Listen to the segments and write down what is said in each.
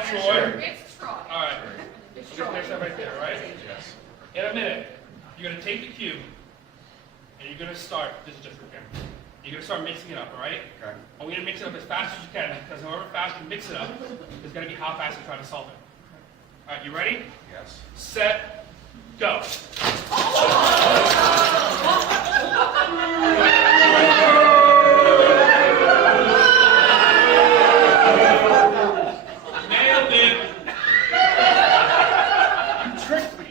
Sure. It's Troy. All right. It's Just Troy. next that right there, right? Yes. In a minute, you're going to take the cube, and you're going to start, this is just for camera, you're going to start mixing it up, all right? Okay. And we're going to mix it up as fast as you can, because however fast you mix it up is going to be how fast you try to solve it. All right, you ready? Yes. Set, go. Nailed it. You tricked me.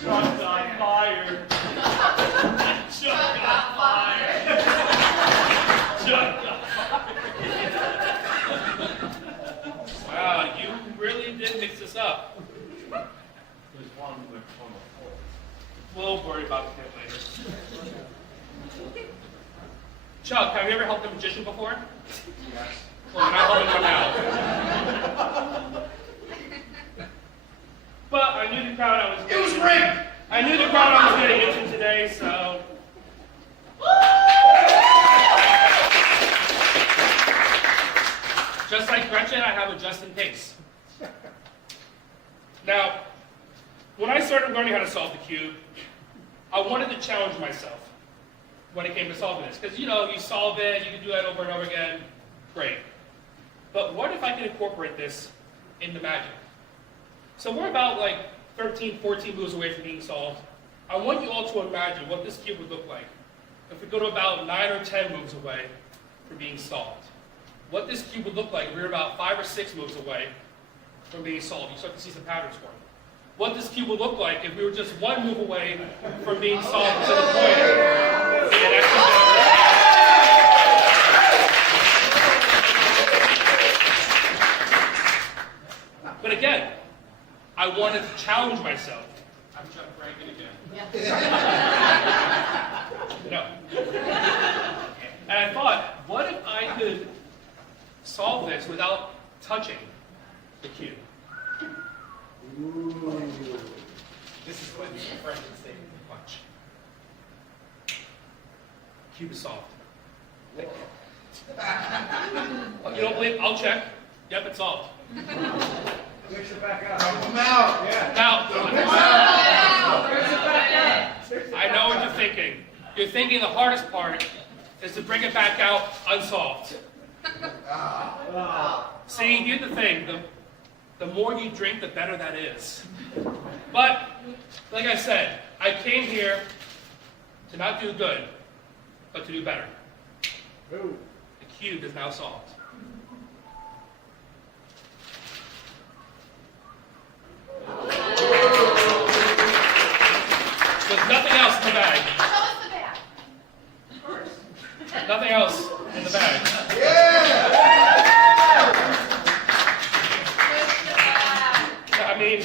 Chuck got fired. Chuck got fired. Chuck got fired. Wow, you really did mix this up. There's one with on the floor. We'll worry about that later. Chuck, have you ever helped a magician before? Yes. Well, then I'm helping him now. But I knew the crowd I was It was rigged! I knew the crowd I was getting into today, so. Just like Gretchen, I have a just in case. Now, when I started learning how to solve the cube, I wanted to challenge myself when it came to solving this. Because, you know, you solve it, you can do that over and over again, great. But what if I could incorporate this into magic? So we're about like 13, 14 moves away from being solved. I want you all to imagine what this cube would look like if we go to about 9 or 10 moves away from being solved. What this cube would look like if we were about 5 or 6 moves away from being solved. You start to see some patterns forming. What this cube would look like if we were just 1 move away from being solved to the point it actually. But again, I wanted to challenge myself. I'm Chuck Franken again. No. And I thought, what if I could solve this without touching the cube? Ooh. This is what Franken said. Watch. Cube is solved. Oh, you don't believe? I'll check. Yep, it's solved. Push it back out. Come out. Yeah. Now, Push it back out. I know what you're thinking. You're thinking the hardest part is to bring it back out unsolved. See, here's the thing. The more you drink, the better that is. But, like I said, I came here to not do good, but to do better. Ooh. The cube is now solved. With nothing else in the bag. Show us the bag. First. Nothing else in the bag. Yeah! I mean,